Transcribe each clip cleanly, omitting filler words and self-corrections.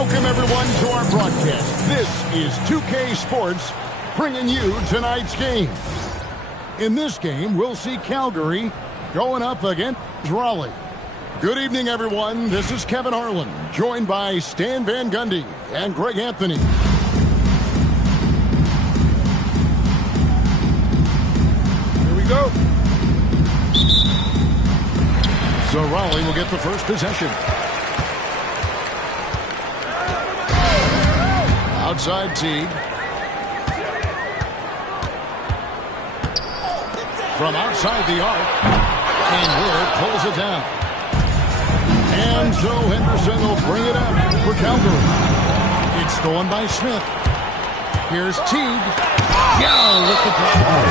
Welcome, everyone, to our broadcast. This is 2K Sports bringing you tonight's game. In this game, we'll see Calgary going up against Raleigh. Good evening, everyone. This is Kevin Harlan, joined by Stan Van Gundy and Greg Anthony. Here we go. So Raleigh will get the first possession. Outside Teague. From outside the arc. And Willard pulls it down. And so Henderson will bring it up for Calgary. It's stolen by Smith. Here's Teague. Yeah, with the block. Oh,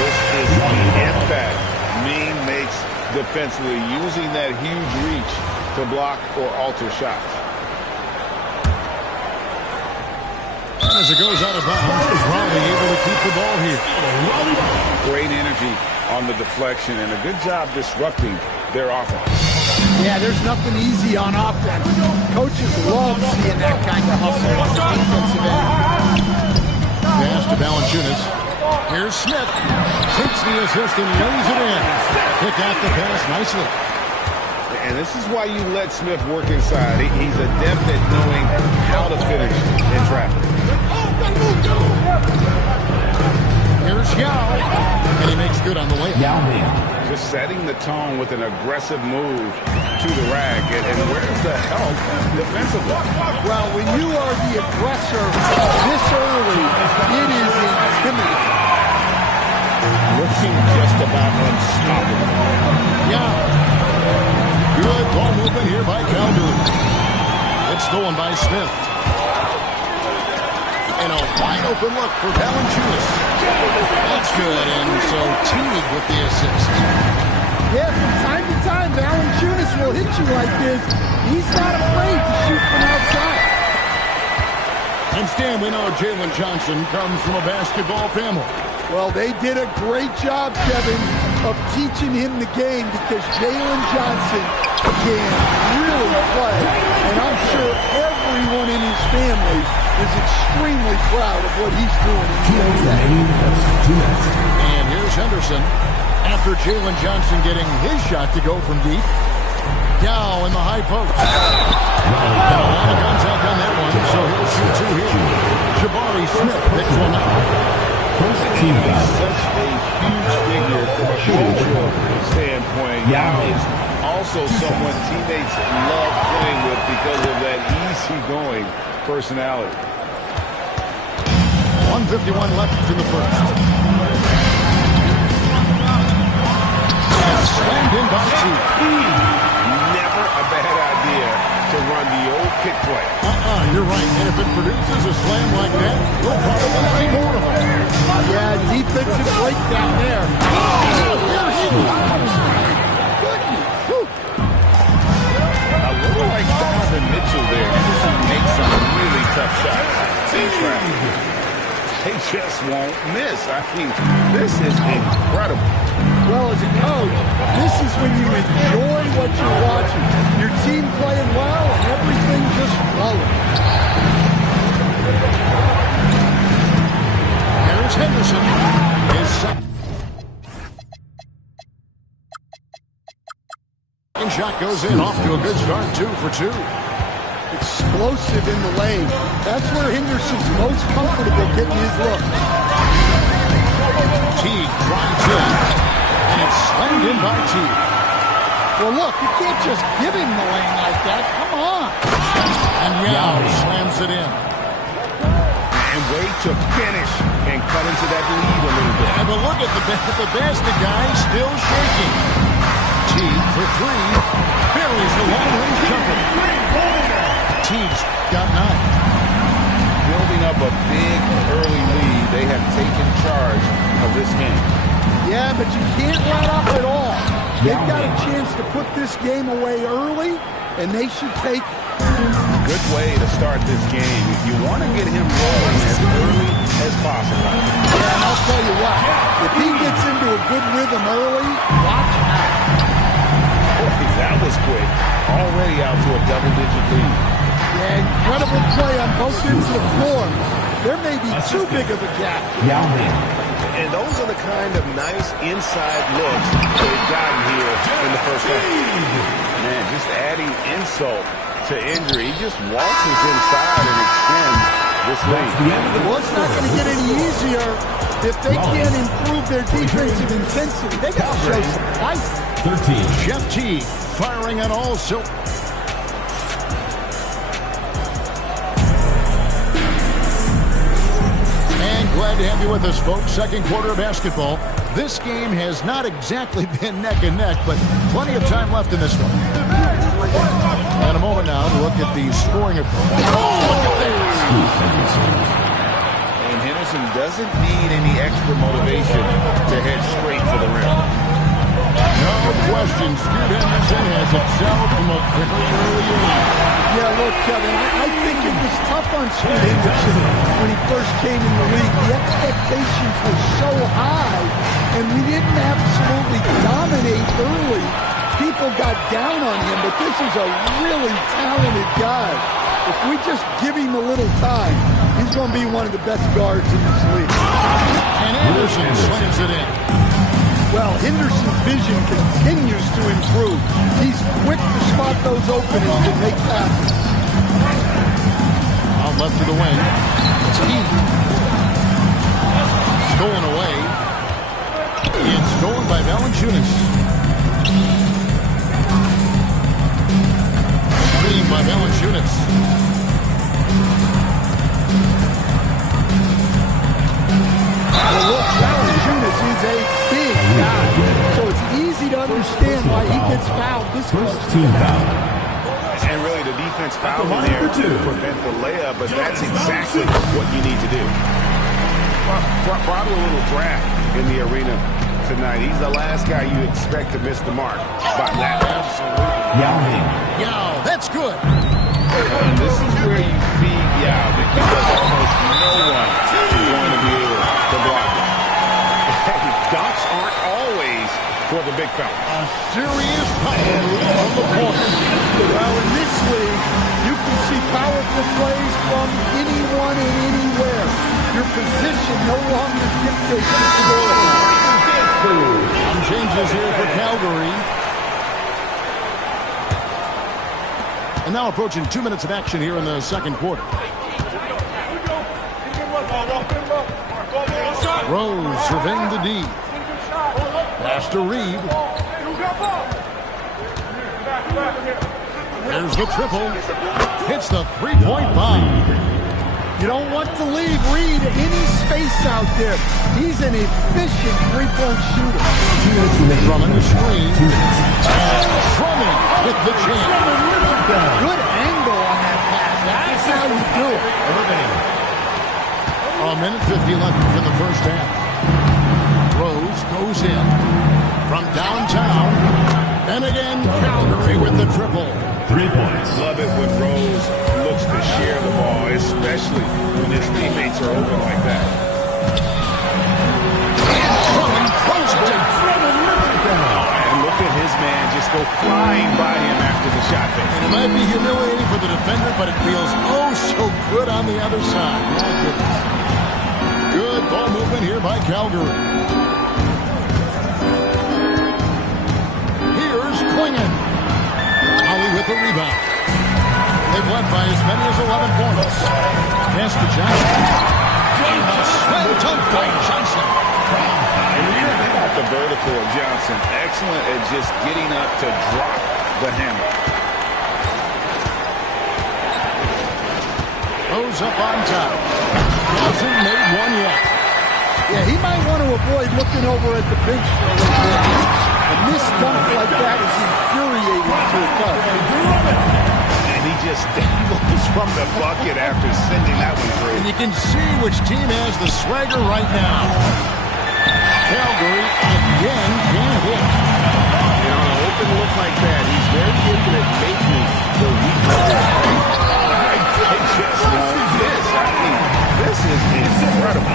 this is the impact Mean makes defensively, using that huge reach to block or alter shots. And as it goes out of bounds, Raleigh able to keep the ball here. Great energy on the deflection and a good job disrupting their offense. Yeah, there's nothing easy on offense. Coaches love seeing that kind of hustle on the defensive end. Pass to Valanciunas. Here's Smith. Takes the assist and lays it in. Pick out the pass nicely. And this is why you let Smith work inside. He's adept at knowing how to finish in traffic. Here's Yao. And he makes good on the layup. Just setting the tone with an aggressive move to the rack. And where's the help defensively? Well, when you are the aggressor this early, it is intimidating. Looking just about unstoppable. Yeah. Good ball movement here by Calgary. It's stolen by Smith. And a wide open look for Valanciunas. That's good, and so Teague with the assist. Yeah, from time to time, Valanciunas will hit you like this. He's not afraid to shoot from outside. And Stan, we know Jalen Johnson comes from a basketball family. Well, they did a great job, Kevin, of teaching him the game because Jalen Johnson can really play. And I'm sure everyone in his family is extremely proud of what he's doing in the NBA. And here's Henderson. After Jalen Johnson getting his shot to go from deep. Yao in the high post. And a lot of contact on that one, so he'll shoot two here. Jabari Smith picks one up. He's such a huge figure from a cultural standpoint. Yao is also someone teammates love playing with because of that easygoing personality. 1:51 left in the first. And slammed in by Teague. Never a bad idea to run the old kick play. You're right. And if it produces a slam like that, we'll probably see more of them. Yeah, defensive breakdown there. A little like Donovan Mitchell there. Henderson makes some really tough shots. They just won't miss. I mean, this is incredible. Well, as a coach, this is when you enjoy what you're watching. Your team playing well and everything just flowing. Here's Henderson. His second shot goes in. Off to a good start. 2 for 2. Explosive in the lane. That's where Henderson's most comfortable getting his look. Teague drives in. And it's slammed in by Teague. Well, look, you can't just give him the lane like that. Come on. And Yao slams it in. And wait to finish and cut into that lead a little bit. Yeah, but look at the basket guy still shaking. Teague for 3. Buries the long-range jumper. Teague's got 9. Building up a big early lead, they have taken charge of this game. Yeah, but you can't let up at all. They've got a chance to put this game away early, and they should take it. Good way to start this game. You want to get him rolling as early as possible. Yeah, and I'll tell you what, if he gets into a good rhythm early, watch out. Boy, that was quick. Already out to a double-digit lead. Yeah, and incredible play on both ends of the floor. There may be too big of a gap. And those are the kind of nice inside looks they've gotten here in the first half. Man, just adding insult to injury. He just waltzes inside and extends this lead. Well, it's not going to get any easier if they can't improve their defensive intensity. They got to show some fight. 13. Jeff T firing on all cylinders. Glad to have you with us, folks. Second quarter of basketball. This game has not exactly been neck and neck, but plenty of time left in this one. And a moment now to look at the scoring approach. Oh, look at that! And Henderson doesn't need any extra motivation to head straight for the rim. No question, Scoot Henderson has excelled from a very early age. Yeah, look, Kevin, I think it was tough on Scoot Henderson when he first came in the league. The expectations were so high, and we didn't absolutely dominate early. People got down on him, but this is a really talented guy. If we just give him a little time, he's going to be one of the best guards in this league. And Anderson slams it in. Well, Henderson's vision continues to improve. He's quick to spot those openings and make passes. Out left to the wing. It's Heath. Stolen away. It's stolen by Valanciunas. Screen by Valanciunas. Well, look, Valanciunas is a big guy, so it's easy to understand why he gets fouled this close. Team foul. And really, the defense fouled in there to prevent the layup, but that's exactly what you need to do. Probably a little draft in the arena tonight. He's the last guy you expect to miss the mark by that. Absolutely. Yao, that's good. And this is where you feed Yao, because almost no one is going to be able to block it. Dunks aren't always for the big fella. A serious power move on the point. Well, in this league, you can see powerful plays from anyone and anywhere. Your position no longer dictates your score. Some changes here for Calgary. And now approaching 2 minutes of action here in the second quarter. Rose surveying the D. Pass to Reed. There's the triple. Hits the three-point bomb. You don't want to leave Reed any space out there. He's an efficient three-point shooter. Drummond the screen. And Drummond with the jam. Good angle on that pass. That's how you do it. A minute 50 left in the first half. Rose goes in from downtown. And again, Calgary with the triple. 3 points. Love it when Rose looks to share the ball, especially when his teammates are open like that. Drummond throws it down. And look at his man just go flying by him after the shot fake. And it might be humiliating for the defender, but it feels oh so good on the other side. My goodness. Good ball movement here by Calgary. Here's Klingon. Holly with the rebound. They've led by as many as 11 points. Pass to Johnson. And a slam dunk by Johnson. How about the vertical of Johnson? Excellent at just getting up to drop the hammer. Rose up on top. Hasn't made one yet. Yeah, he might want to avoid looking over at the bench for a little bit. A missed dunk like that is infuriating to a coach. And he just dangles from the bucket after sending that one through. And you can see which team has the swagger right now. Calgary again can't hit. You know, on an open look like that, he's very good at making the weak players pay. I just love this. I mean, this is incredible.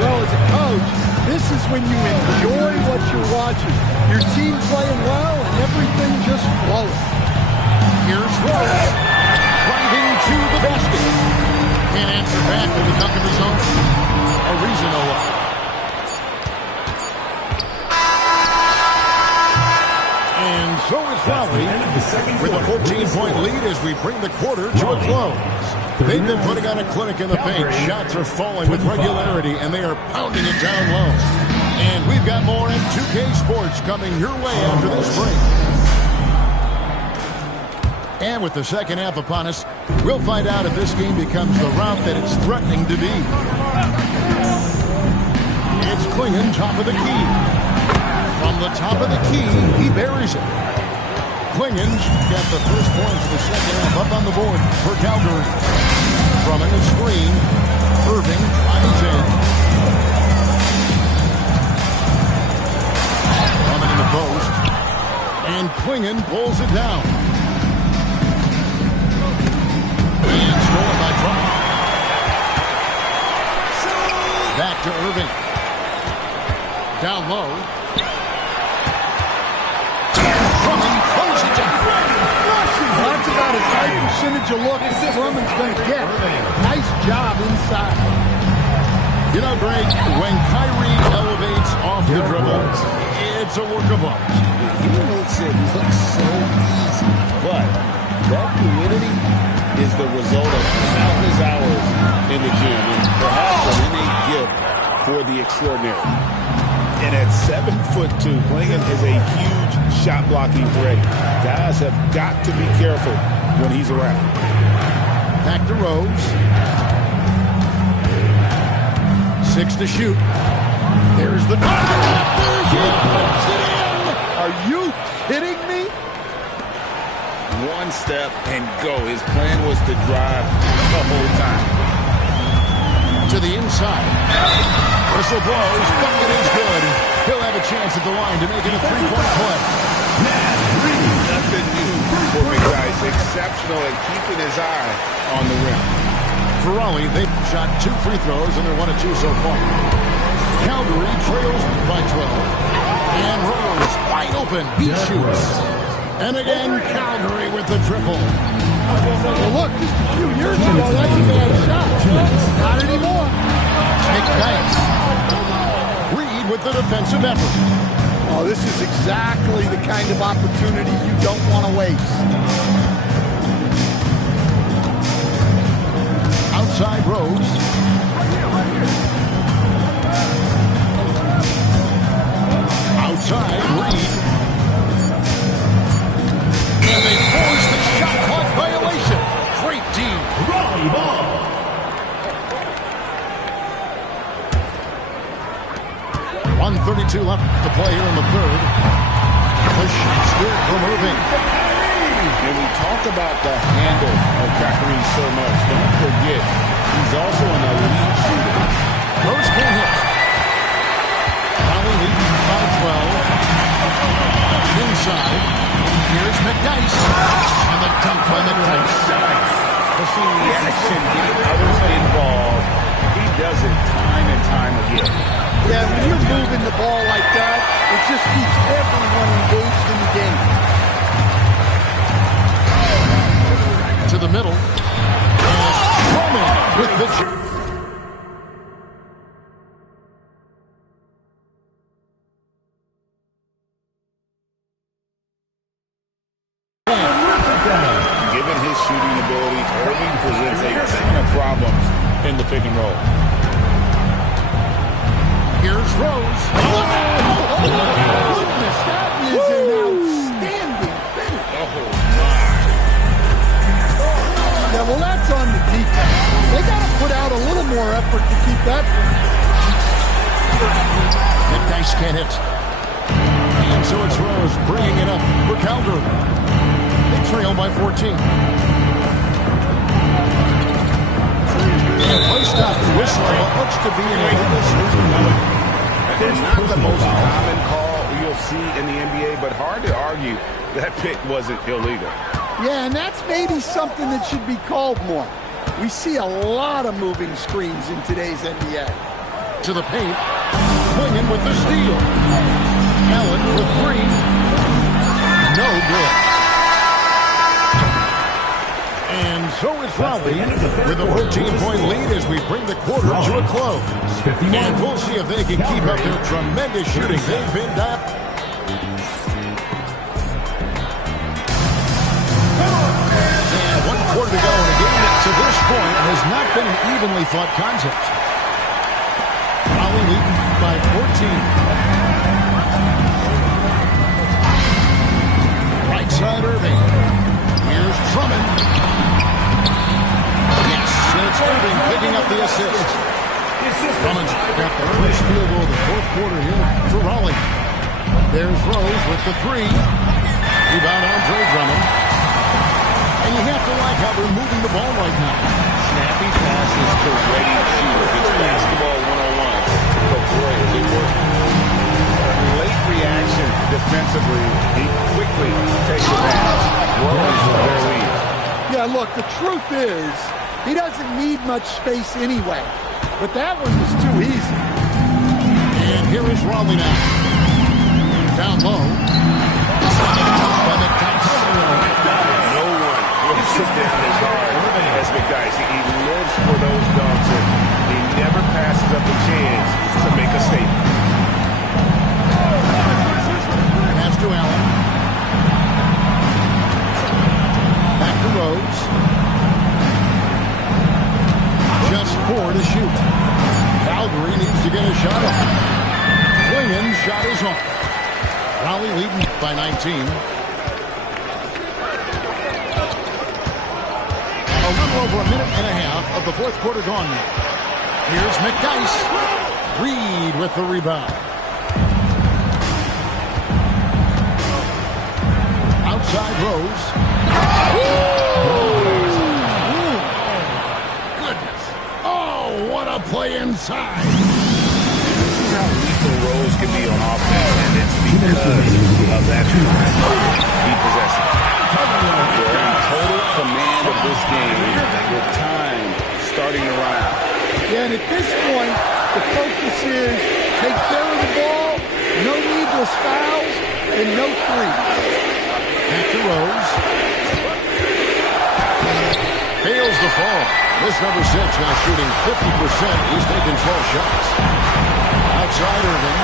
Well, as a coach, this is when you enjoy what you're watching. Your team playing well and everything just flowing. Here's Rose. Driving to the basket. Here's Raleigh with a 14-point lead as we bring the quarter to a close. They've been putting on a clinic in the paint. Shots are falling with regularity, and they are pounding it down low. And we've got more in 2K Sports coming your way after this break. And with the second half upon us, we'll find out if this game becomes the route that it's threatening to be. It's Klingon, top of the key. From the top of the key, he buries it. Klingon's got the first points of the second half up on the board for Calgary. From in the screen, Irving tries in. Coming in the post. And Klingon pulls it down. And stolen by Trump. Back to Irving. Down low. That's about as high percentage of look as Drummond's going to get. Nice job inside. You know, Greg, when Kyrie elevates off the dribble, it's a work of art. He makes it look so easy. But that fluidity is the result of countless hours in the gym and perhaps an innate gift for the extraordinary. And at 7'2", Klingon is a huge shot-blocking threat. Guys have got to be careful when he's around. Back to Rose. 6 to shoot. There's the... He puts it in! Are you kidding me? One step and go. His plan was to drive the whole time. To the inside. Whistle blows. Bucket is good. He'll have a chance at the line to make it a three-point play. Nothing new for big guys. Exceptional at keeping his eye on the rim. For Raleigh, they've shot 2 free throws, and they're 1 of 2 so far. Calgary trails by 12. And Rose wide open. He shoots. And again, Calgary with the triple. Well, look, just a few years ago, that's a bad shot. Not anymore. McDyess. Reed with the defensive effort. Oh, this is exactly the kind of opportunity you don't want to waste. Outside Rose. Outside Reed. And they force the shot clock violation. Great team. Raleigh ball. .132 left to play here in the third. The shot's good from Irving. And we talk about the handles of Kyrie so much. Don't forget, he's also an elite shooter. Rose can't hit. Raleigh leads by 12. Inside. Here's McDyess. And the dunk by McDyess. We'll see reaction, getting others involved. He does it time and time again. Yeah, when you're moving the ball like that, it just keeps everyone engaged in the game. To the middle. And Drummond with the... Given his shooting ability, Irving presents a ton of problems in the pick and roll. Here's Rose. Oh, goodness, that is an outstanding finish. Yeah, well, that's on the defense. They got to put out a little more effort to keep that from. McDyess can't hit. And so it's Rose bringing it up for Calgary. They trail by 14. And play stop whistling what looks to be an illegal. It's not the most common call you'll see in the NBA, but hard to argue that pick wasn't illegal. Yeah, and that's maybe something that should be called more. We see a lot of moving screens in today's NBA. To the paint. Klingon with the steal. Allen for 3. No good. And so is Raleigh with a 14-point lead as we bring the quarter to a close. And we'll see if they can keep up their tremendous shooting. They've been down. point has not been an evenly fought contest. Raleigh leading by 14. Right side Irving. Here's Drummond. Yes, and it's Irving picking up the assist. Drummond's got the first field goal of the fourth quarter here for Raleigh. There's Rose with the three. Rebound Andre Drummond. And you have to like how they're moving the ball right now. Snappy passes to ready shooter. It's basketball 101. But boy, is it working. Late reaction defensively. He quickly takes the pass. Rose with their lead. Yeah, look, the truth is, he doesn't need much space anyway. But that one was too easy. And here is Raleigh now. Down low. No one will sit down as hard as McDyess. He lives for those dunks, and he never passes up a chance to make a statement. Pass to Allen. Back to Rose. Just 4 to shoot. Calgary needs to get a shot off. Klingen's shot is off. Raleigh leading by 19. A little over a minute and a half of the fourth quarter gone now. Here's McDyess. Reed with the rebound. Outside Rose. Goodness. Oh, what a play inside. This is how lethal Rose can be on offense, and it's because of that he possesses. They're in total command of this game with time starting to run out. Yeah, and at this point, the focus is take care of the ball, no needless fouls, and no threes. Back to Rose. Fails the fall. This number 6 now shooting 50%. He's taken 12 shots. Outside Irving.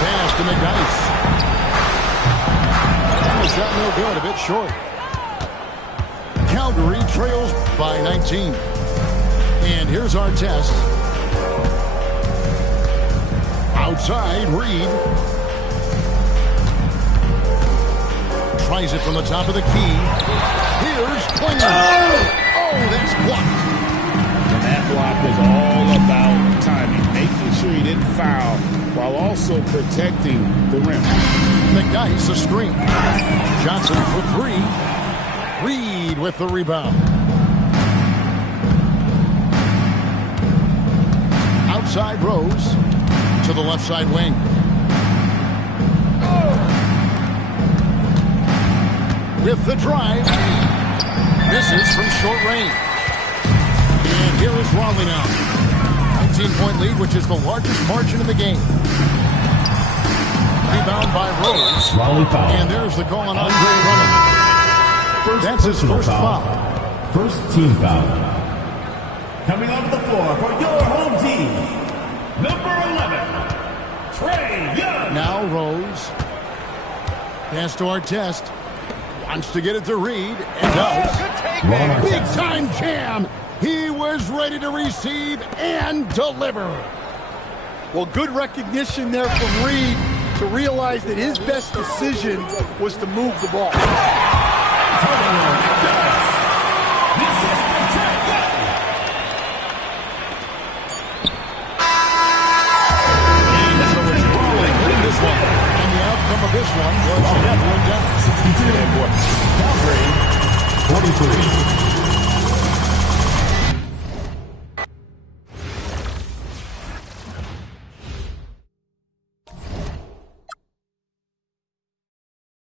Pass to McDyess. Shot no good, a bit short. Calgary trails by 19. And here's our test. Outside, Reed. Tries it from the top of the key. Here's Klingen. Oh, that's blocked. And that block was all about timing, making sure he didn't foul while also protecting the rim. McDyess a screen. Johnson for 3. Reed with the rebound. Outside Rose to the left side wing. With the drive. Misses from short range. And here is Raleigh now. 19-point lead, which is the largest margin in the game. Rebound by Rose. Raleigh foul. And there's the call on Andre Drummond. That's his first foul. First team foul. Coming off the floor for your home team, number 11, Trae Young. Now Rose. Pass to Artest. Wants to get it to Reed. And does. Big time jam. He was ready to receive and deliver. Well, good recognition there from Reed to realize that his best decision was to move the ball. Of this one was a net one down. 63. Calgary, 43.